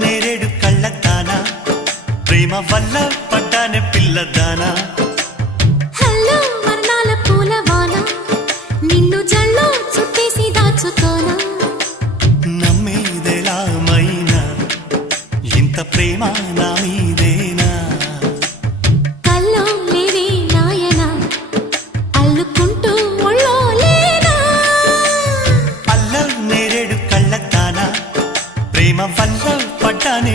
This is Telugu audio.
నేరేడు కళ్ళతానా ప్రేమ వల్ల పడ్డానే పిల్లదానా హలో వర్ణాల పూలవాన నిన్ను జల్లో చుట్టేసి దాచుకోనా నమ్మేదెలా మైనా ఇంత ప్రేమ నా మీదేనా కల్లో లేవే నాయనా అల్లుకుంటూ ఒళ్ళో లేనా అల్ల నేరేడు కళ్ళతానా ప్రేమ వల్ల పడ్డానే